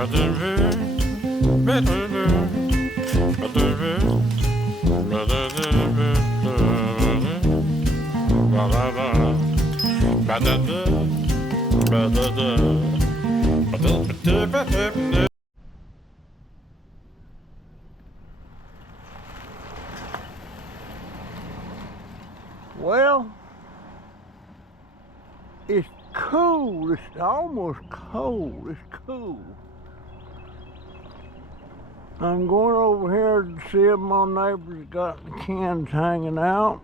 Well, it's cool. It's almost cold. It's cool. I'm going over here to see if my neighbor's got the cans hanging out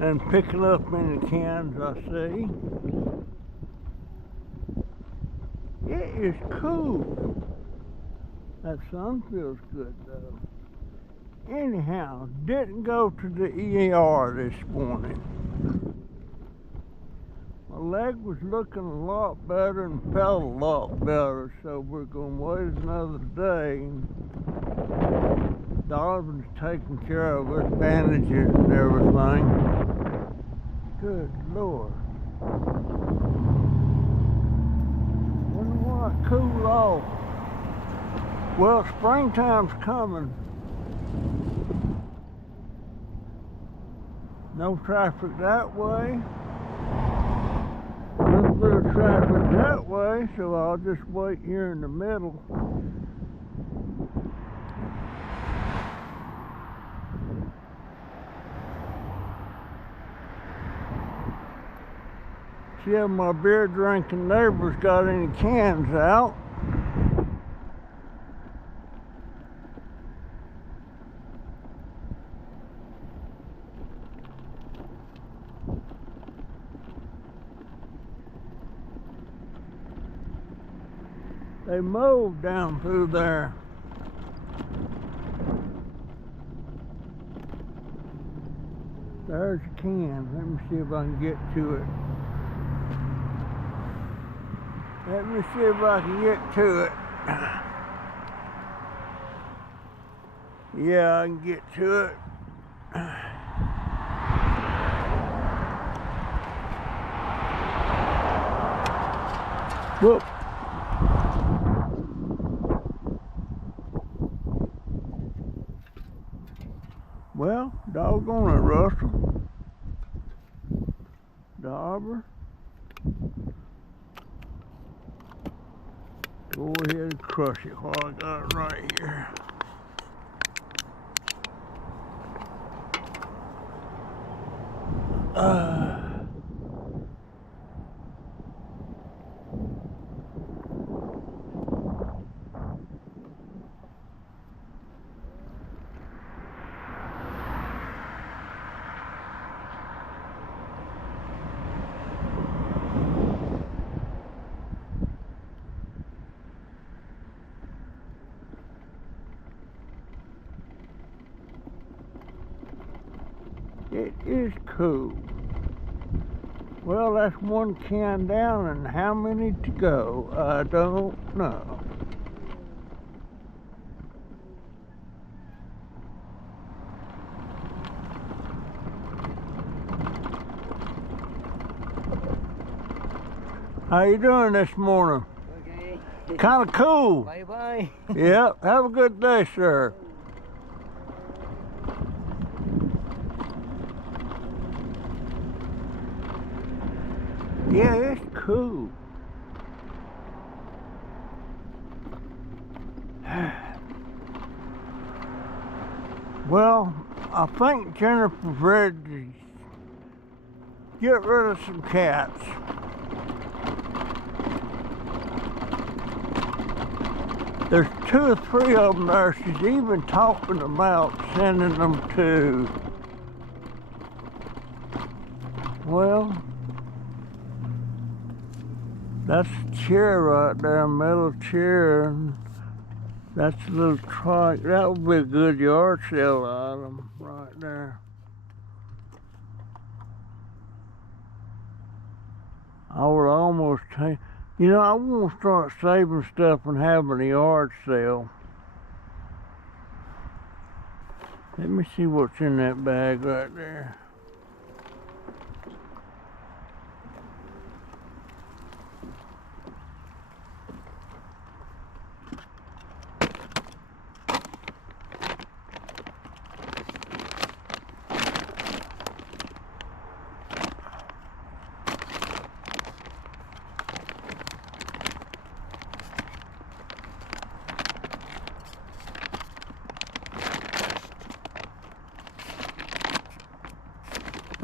and picking up any cans I see. It is cool. That sun feels good though. Anyhow, didn't go to the ER this morning. My leg was looking a lot better and felt a lot better, so we're going to wait another day. Donovan's taking care of us, bandages and everything. Good Lord. Wonder why it cooled off. Well, springtime's coming. No traffic that way. No little traffic that way, so I'll just wait here in the middle. See if my beer drinking neighbors got any cans out. They mowed down through there. There's a can. Let me see if I can get to it. Let me see if I can get to it. Yeah, I can get to it. Whoop. Well, doggone it, Russell. Dauber. Go ahead and crush it while I got it right here. It is cool. Well, that's one can down, and how many to go? I don't know. How you doing this morning? Okay. Kind of cool. Bye-bye. Yep. Have a good day, sir. Yeah, it's cool. Well, I think Jennifer's ready to get rid of some cats. There's 2 or 3 of them there she's even talking about sending them to. Well, that's a chair right there, a metal chair. That's a little trike. That would be a good yard sale item right there. I would almost take, you know, I want to start saving stuff and having a yard sale. Let me see what's in that bag right there.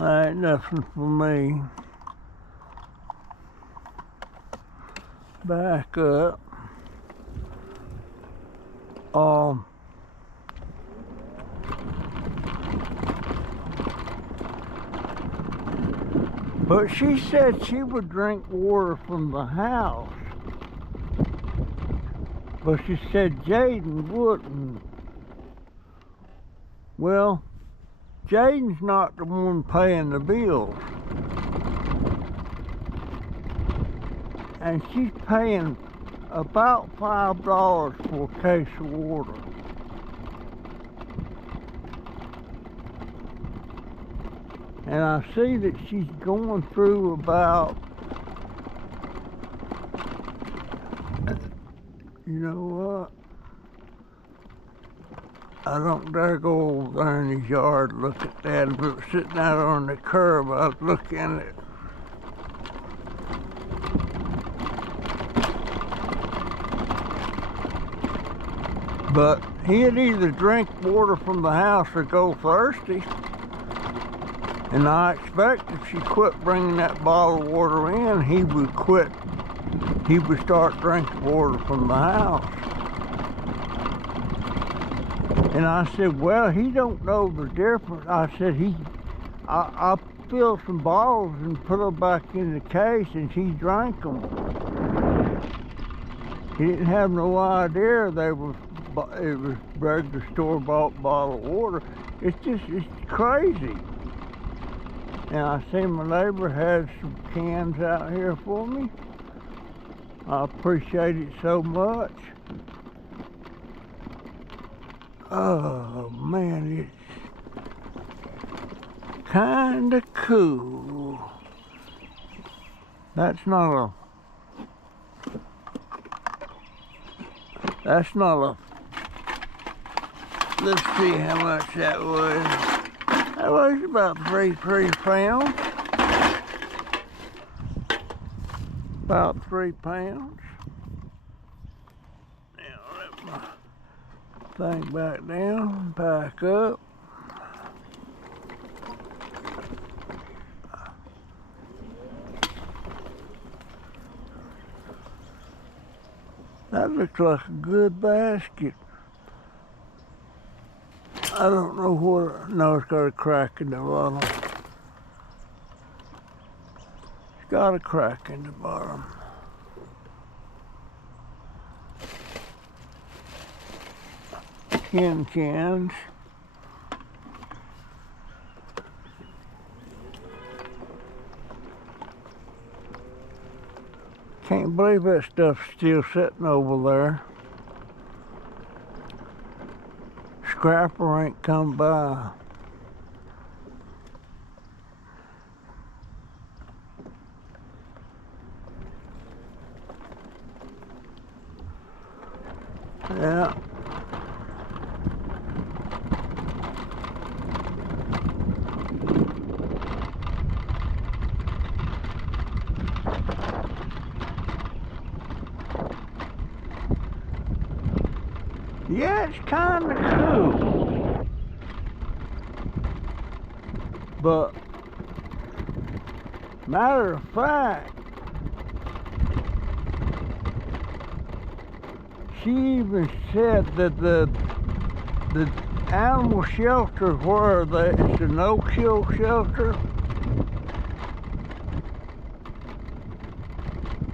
That ain't nothing for me. Back up. But she said she would drink water from the house. But she said Jaden wouldn't. Well, Jaden's not the one paying the bills. And she's paying about $5 for a case of water. And I see that she's going through about, you know what? I don't dare go over there in his yard and look at that. If it was sitting out on the curb, I'd look in it. But he'd either drink water from the house or go thirsty. And I expect if she quit bringing that bottle of water in, he would quit. He would start drinking water from the house. And I said, well, he don't know the difference. I said, I filled some bottles and put them back in the case and he drank them. He didn't have no idea it was regular store-bought bottle of water. It's crazy. And I see my neighbor has some cans out here for me. I appreciate it so much. Oh man, it's kinda cool. That's not a, let's see how much that was. That was about three pounds. About 3 pounds. Now let my thing back down, back up. That looks like a good basket. I don't know what, no, it's got a crack in the bottom. It's got a crack in the bottom. Tin cans. Can't believe that stuff's still sitting over there. Scrapper ain't come by. Yeah. Yeah, it's kind of cool. But, matter of fact, she even said that the animal shelter where it's a no-kill shelter,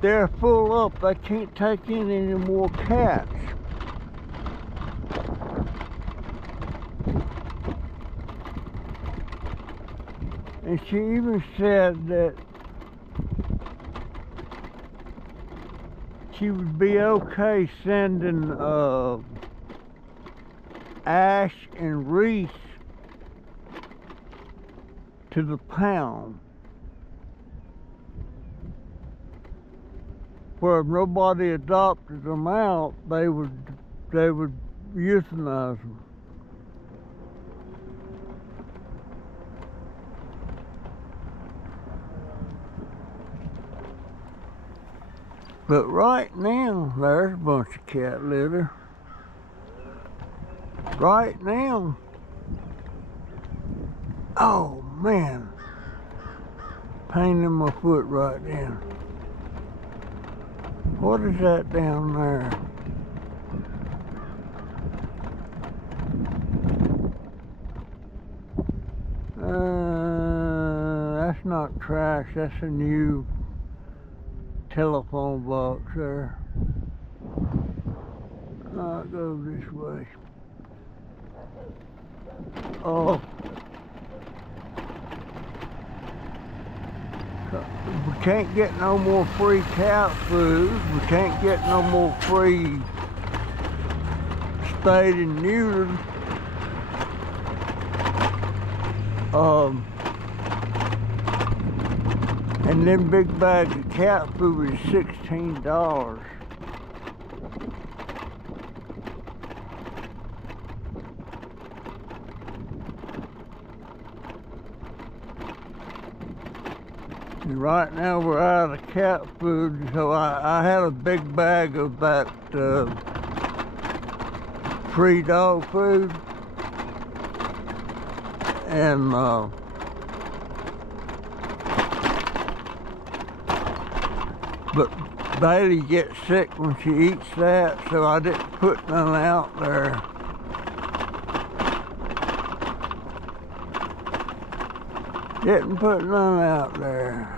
they're full up. They can't take in any more cats. And she even said that she would be okay sending Ash and Reese to the pound, where if nobody adopted them out, they would euthanize them. But right now, there's a bunch of cat litter. Right now. Oh man, pain in my foot right now. What is that down there? That's not trash, that's a new telephone box there. I'll go this way. Oh. We can't get no more free cat food. We can't get no more free spayed and neutered. And them big bags of cat food is $16. And right now we're out of cat food, so I had a big bag of that free dog food, and but Bailey gets sick when she eats that, so I didn't put none out there. Didn't put none out there.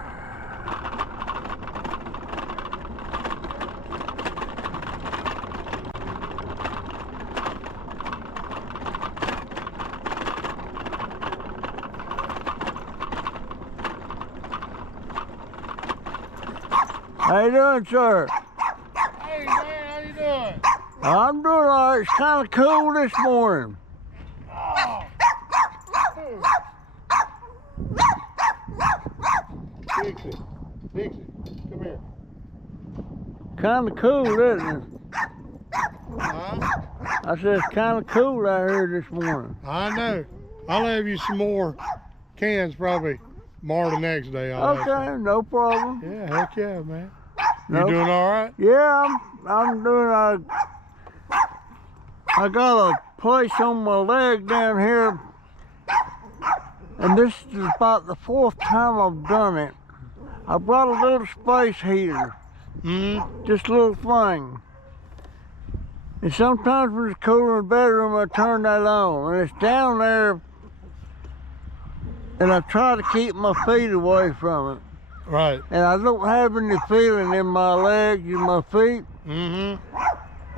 How you doing, sir? Hey, man, how you doing? I'm doing all right. It's kind of cool this morning. Oh. Dixie, come here. Kind of cool, isn't it? Huh? I said it's kind of cool out here this morning. I know. I'll have you some more cans probably tomorrow the next day. Okay, no problem. Yeah, heck yeah, man. Nope. You doing all right? Yeah, I'm doing. I got a place on my leg down here, and this is about the 4th time I've done it. I brought a little space heater, just a little thing. And sometimes when it's cooler in the bedroom, I turn that on, and it's down there, and I try to keep my feet away from it. Right. And I don't have any feeling in my legs and my feet.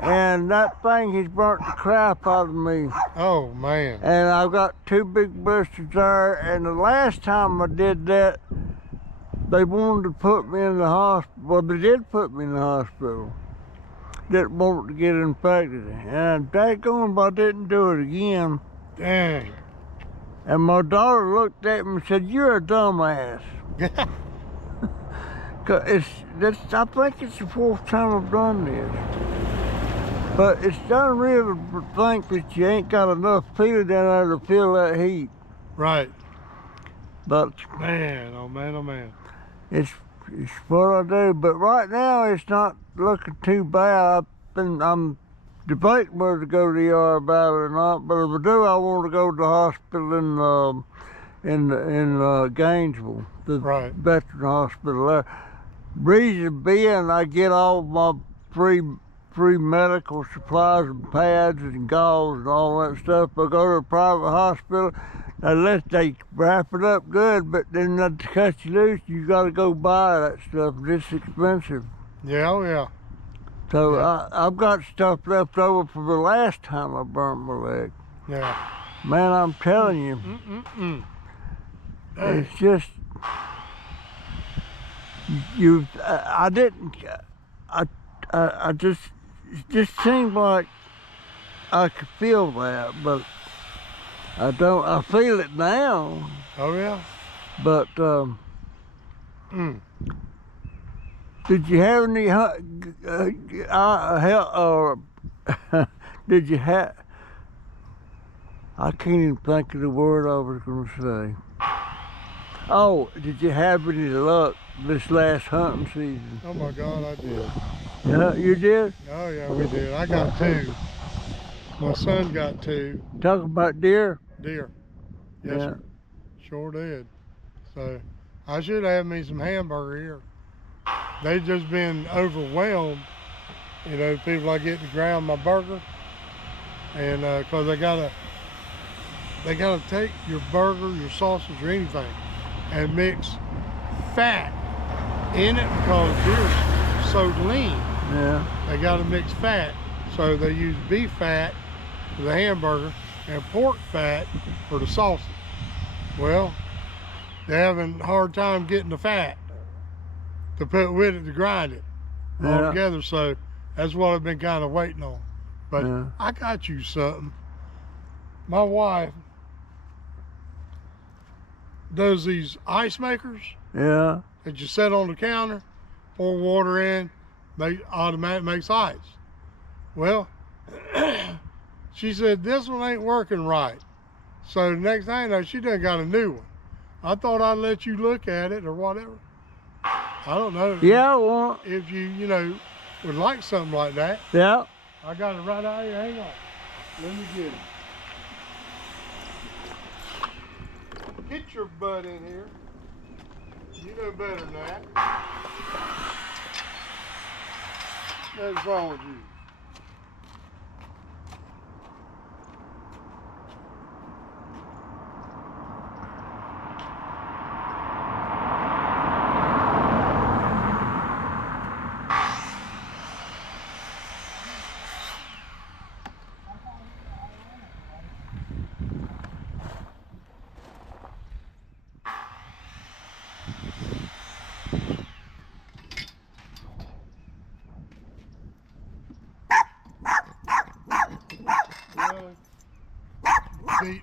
And that thing has burnt the crap out of me. Oh, man. And I've got 2 big blisters there. And the last time I did that, they wanted to put me in the hospital. Well, they did put me in the hospital. Didn't want to get infected. And daggone if I didn't do it again. Dang. And my daughter looked at me and said, "You're a dumbass." I think it's the 4th time I've done this. But it's unreal to think that you ain't got enough feeling down there to feel that heat. Right. But man, oh man, oh man. It's what I do. But right now it's not looking too bad. I'm debating whether to go to the ER about it or not. But if I do, I want to go to the hospital in Gainesville, the veteran hospital there. Reason being, I get all my free medical supplies and pads and gauze and all that stuff. I go to a private hospital, unless they wrap it up good, but then to cut you loose, you got to go buy that stuff. It's expensive. Yeah, oh yeah. So yeah. I've got stuff left over from the last time I burnt my leg. Yeah. Man, I'm telling you, it's just. I just, it just seemed like I could feel that, but I don't, I feel it now. Oh yeah? But, did you have any, did you have, I can't even think of the word I was going to say. Oh, did you have any luck this last hunting season? Oh my God, I did. Yeah, you did? Oh yeah, we did. I got 2. My son got 2. Talking about deer? Deer. Yes, sir. Sure did. So I should have me some hamburger here. They've just been overwhelmed. You know, people I get to ground my burger, and because they gotta take your burger, your sausage, or anything, and mix fat in it because deer's so lean. Yeah. They gotta mix fat, so they use beef fat for the hamburger and pork fat for the sausage. Well, they're having a hard time getting the fat to put with it to grind it all together, so that's what I've been kind of waiting on. But I got you something. My wife does these ice makers that you set on the counter, pour water in, they automatically makes ice. Well, she said this one ain't working right. So the next thing I know, she done got a new one. I thought I'd let you look at it or whatever. I don't know. Yeah, well. If you know, would like something like that. Yeah. I got it right out here. Hang on. Let me get it. Get your butt in here. You know better than that. What's wrong with you?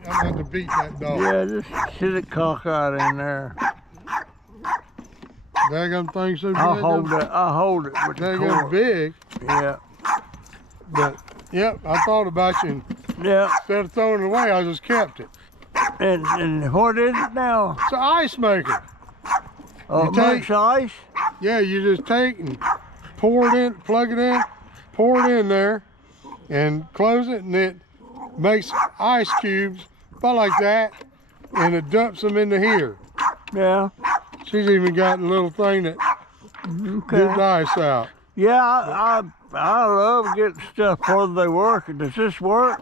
I'm going to beat that dog. Yeah, just sit it cockeyed in there. Daggum thing so good. I'll hold it with the daggum cord. big. Yeah. But, yep, I thought about you. And Yeah. instead of throwing it away, I just kept it. And what is it now? It's an ice maker. Oh, You it take- makes ice? Yeah, you just take and pour it in, plug it in, pour it in there, and close it, and it makes ice cubes about like that, and it dumps them into here. Yeah. She's even got a little thing that gets the Okay. ice out. Yeah, I love getting stuff whether they work. Does this work?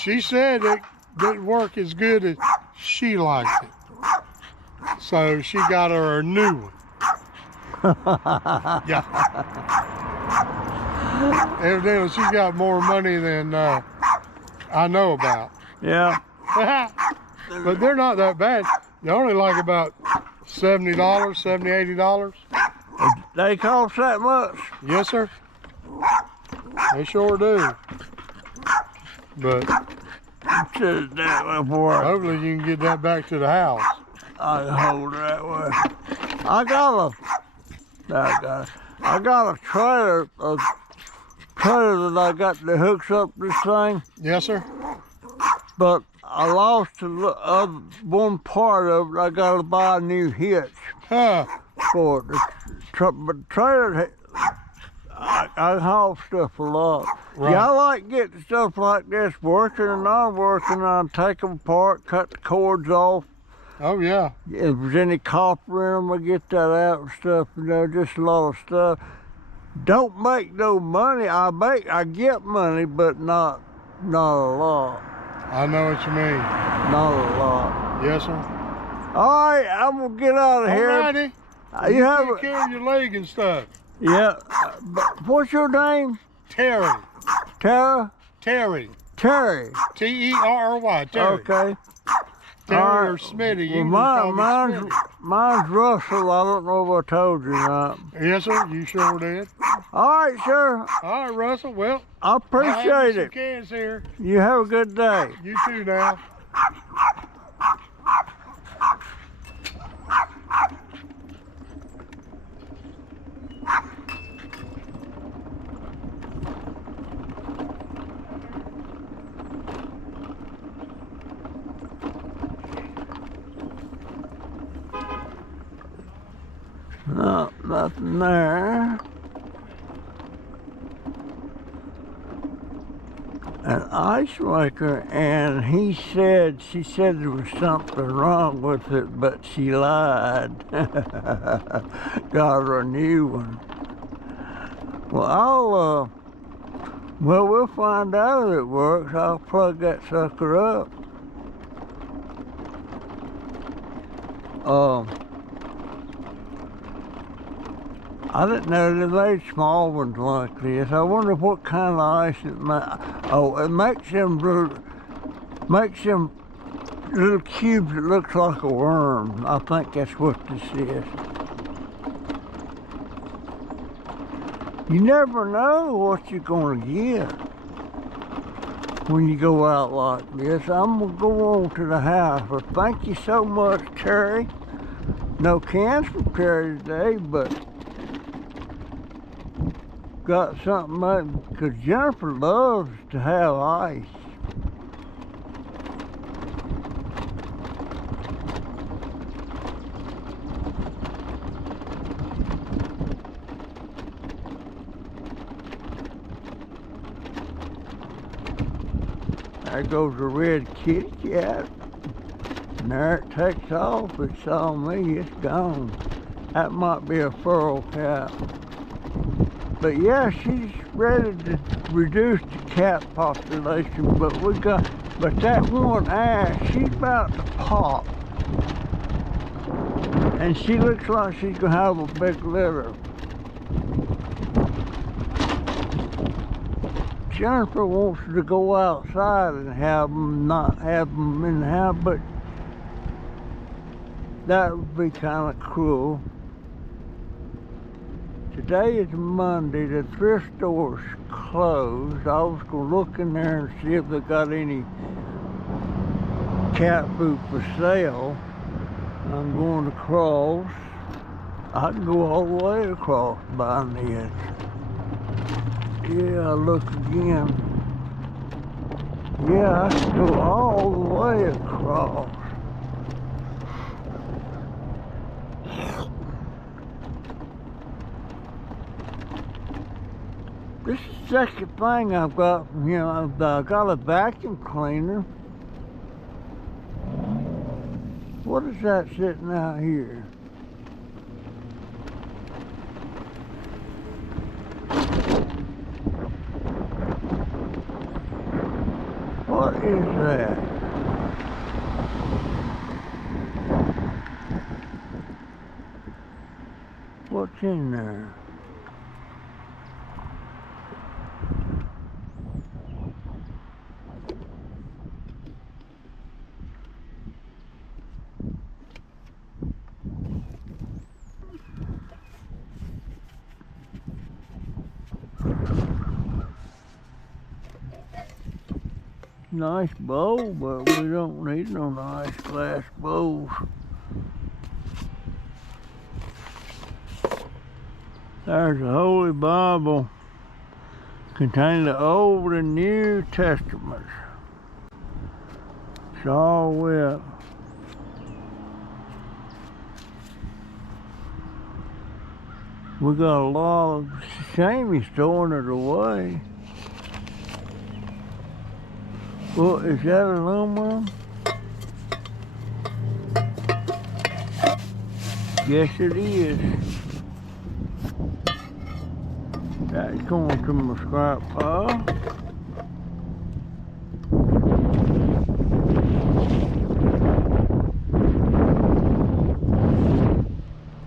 She said it didn't work as good as she liked it. So she got her a new one. Yeah. Evidently she's got more money than I know about. Yeah. But they're not that bad. They're only like about $70, $70, $80. They cost that much? Yes, sir. They sure do. But Says that before hopefully you can get that back to the house. I hold it that way. I got a trailer that I got that hooks up this thing, Yes, sir. but I lost one part of it. I got to buy a new hitch Huh. for it. But the trailer, I haul stuff a lot. Right. Yeah, I like getting stuff like this working and not working. I take them apart, cut the cords off. Oh, yeah. If there's any copper in them, I get that out and stuff. You know, just a lot of stuff. Don't make no money. I get money, but not a lot. I know what you mean. Not a lot. Yes, sir. All right, I'm gonna get out of here. Alrighty. You have Take care of your leg and stuff. yeah. But what's your name? Terry. Tara? Terry. Terry. Terry. Terry. Okay. Terry All or right. Smitty. You Well, can call me Smitty. mine's Russell. I don't know if I told you or not. Yes, sir. You sure did. All right, sir. All right, Russell. Well, I I have appreciate some it. cans here. You have a good day. You too now. No, nothing there. an ice maker, and she said there was something wrong with it, but she lied. Got her a new one. Well, we'll find out if it works. I'll plug that sucker up. I didn't know they made small ones like this. I wonder what kind of ice it makes. Oh, it makes them little cubes that looks like a worm. I think that's what this is. You never know what you're gonna get when you go out like this. I'm gonna go on to the house. But thank you so much, Terry. No cans for Terry today, but got something made, because Jennifer loves to have ice. There goes the red kitty cat. And there it takes off. It saw me, it's gone. That might be a feral cat. But yeah, she's ready to reduce the cat population, but that one ass, she's about to pop. And she looks like she's gonna have a big litter. Jennifer wants to go outside and have them, not have them in the house, but that would be kind of cruel. Today is Monday. The thrift store's closed. I was going to look in there and see if they got any cat food for sale. I'm going across. I can go all the way across by this. Yeah, I look again. Yeah, I can go all the way across. This is the second thing I've got from him. I've got a vacuum cleaner. What is that sitting out here? What is that? What's in there? Nice bowl, but we don't need no nice glass bowls. There's the Holy Bible containing the Old and New Testaments. It's all wet. We got a lot of shame he's throwing it away. Well, is that aluminum? Yes, it is. That's going to my scrap pile.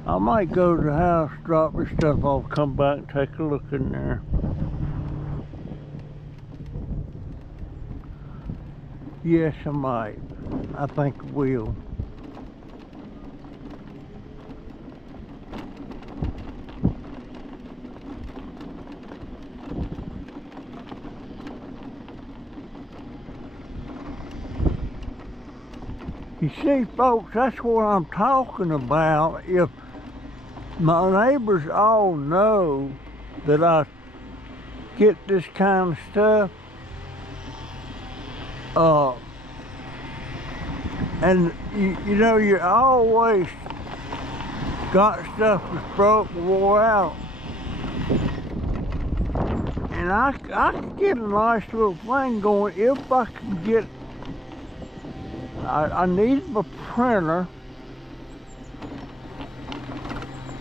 I might go to the house, drop this stuff off, come back and take a look in there. Yes, I might. I think I will. You see, folks, that's what I'm talking about. If my neighbors all know that I get this kind of stuff, and you know, you always got stuff that's broke, wore out, and and I could get a nice little thing going if I could get. I need my printer.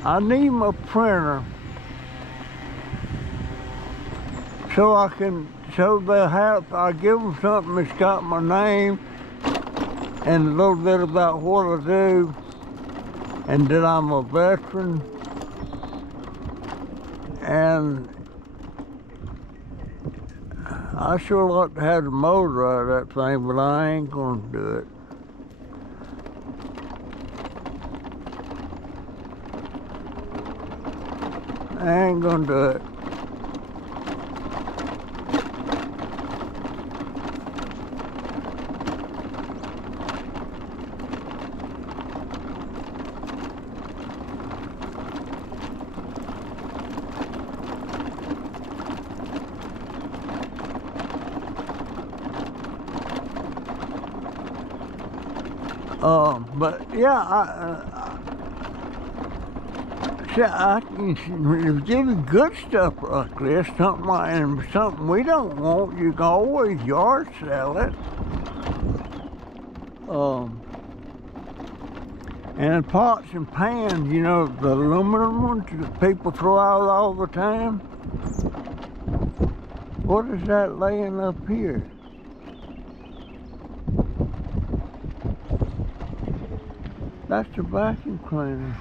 I need my printer so I can, so they'll have, I give them something that's got my name and a little bit about what I do and that I'm a veteran. And I sure like to have the motor out of that thing, but I ain't gonna do it. I ain't gonna do it. But yeah, I can give you good stuff like this, something we don't want. You can always yard sell it. And pots and pans, you know, the aluminum ones that people throw out all the time. What is that laying up here? That's the vacuum cleaner.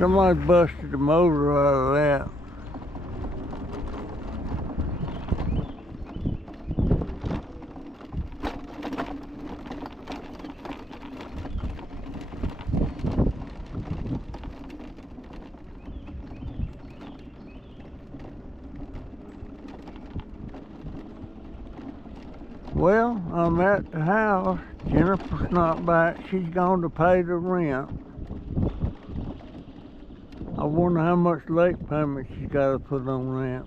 Somebody busted the motor out of that. Well, I'm at the house. Jennifer's not back. She's gone to pay the rent. I wonder how much late payment she's got to put on rent.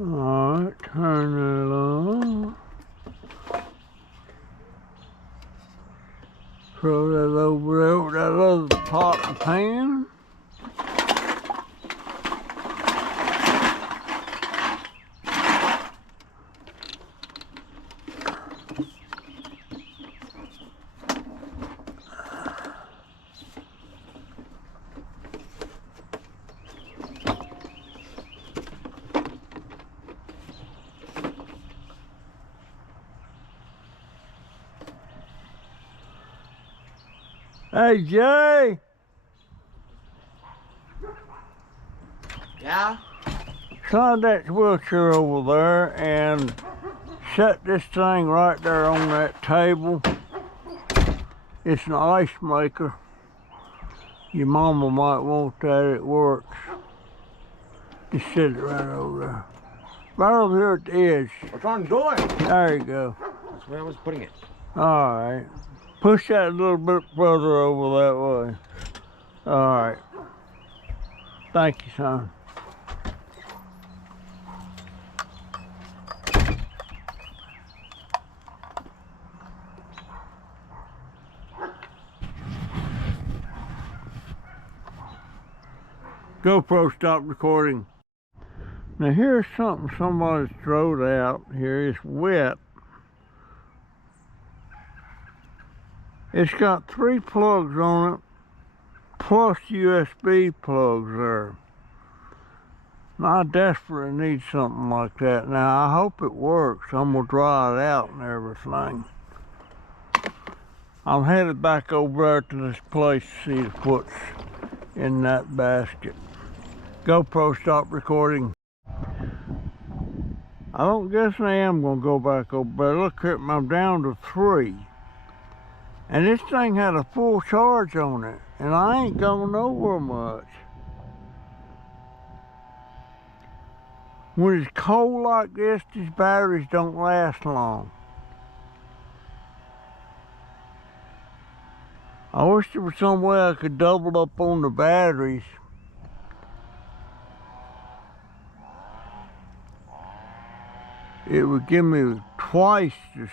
Alright, turn it on. Throw that over there with that other pot and pan. Hey, Jay. Yeah? Slide that wheelchair over there and set this thing right there on that table. It's an ice maker. Your mama might want that, it works. Just set it right over there. Right over here at the edge. What's on the door? There you go. That's where I was putting it. All right. Push that a little bit further over that way. All right. Thank you, son. GoPro, stop recording. Now here's something somebody's thrown out here. It's wet. It's got 3 plugs on it, plus USB plugs there. Now, I desperately need something like that. Now, I hope it works. I'm gonna dry it out and everything. I'm headed back over there to this place to see what's in that basket. GoPro, stop recording. I don't guess I am gonna go back over there. Look here, I'm down to 3. And this thing had a full charge on it, and I ain't going nowhere much. When it's cold like this, these batteries don't last long. I wish there was some way I could double up on the batteries. It would give me twice the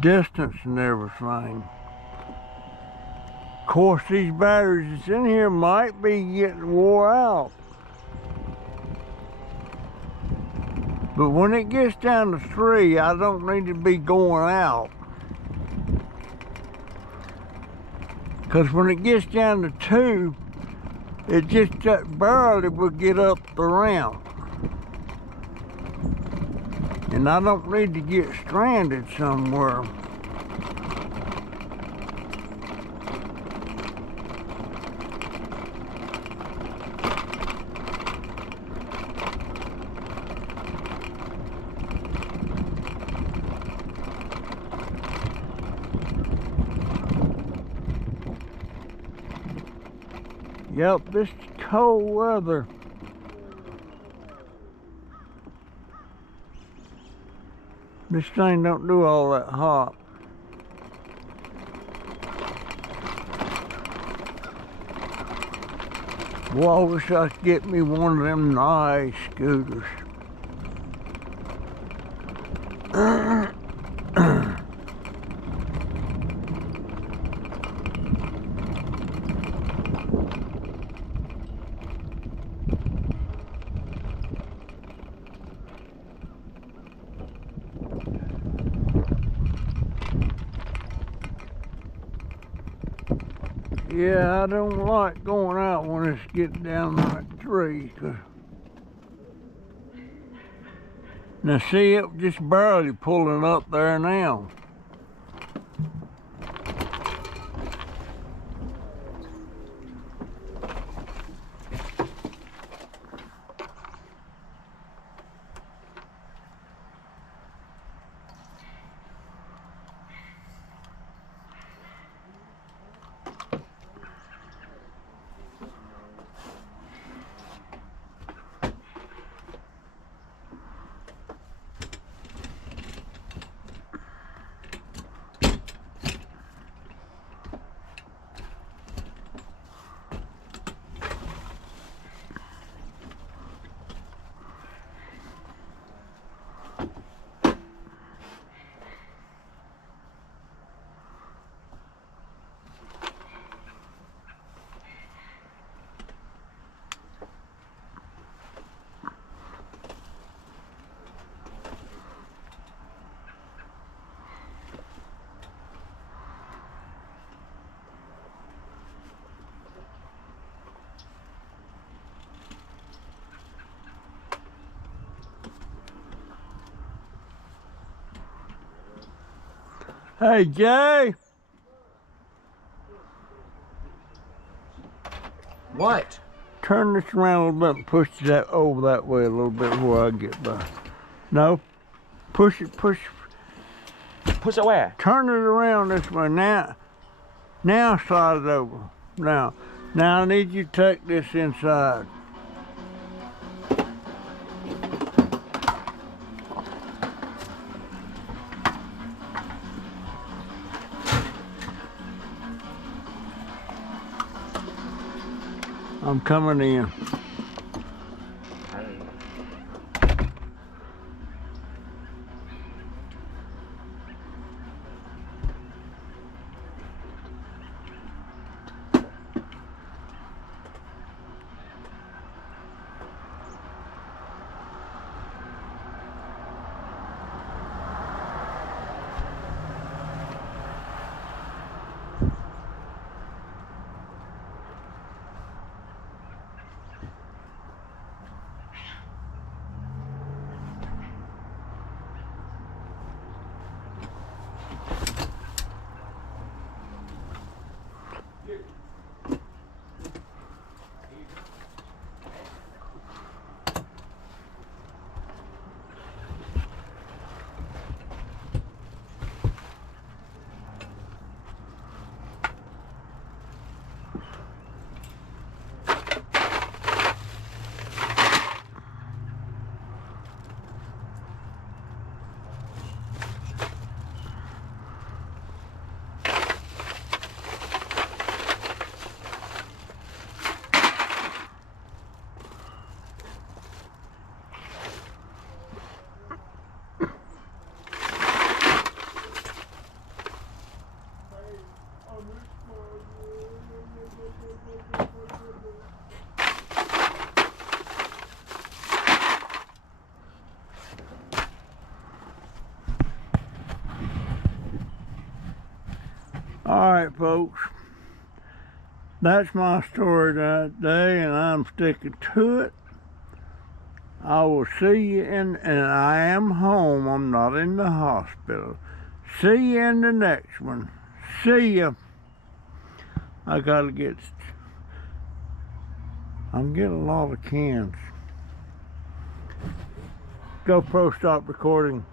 distance and everything. Of course, these batteries that's in here might be getting wore out. But when it gets down to 3, I don't need to be going out. Because when it gets down to 2, it just barely will get up the ramp. And I don't need to get stranded somewhere. Yep, this cold weather. This thing don't do all that hot. Boy, I wish I could get me one of them nice scooters. Yeah, I don't like going out when it's getting down like 3. Now see, it just barely pulling up there now. Hey, Jay. What? Turn this around a little bit and push that over that way a little bit where I get by. No, push it, push. Push it where? Turn it around this way. Now slide it over. Now I need you to take this inside. I'm coming in. All right, folks. That's my story that day, and I'm sticking to it. I will see you and I am home. I'm not in the hospital. See you in the next one. See ya. I gotta get, I'm getting a lot of cans. GoPro, stop recording.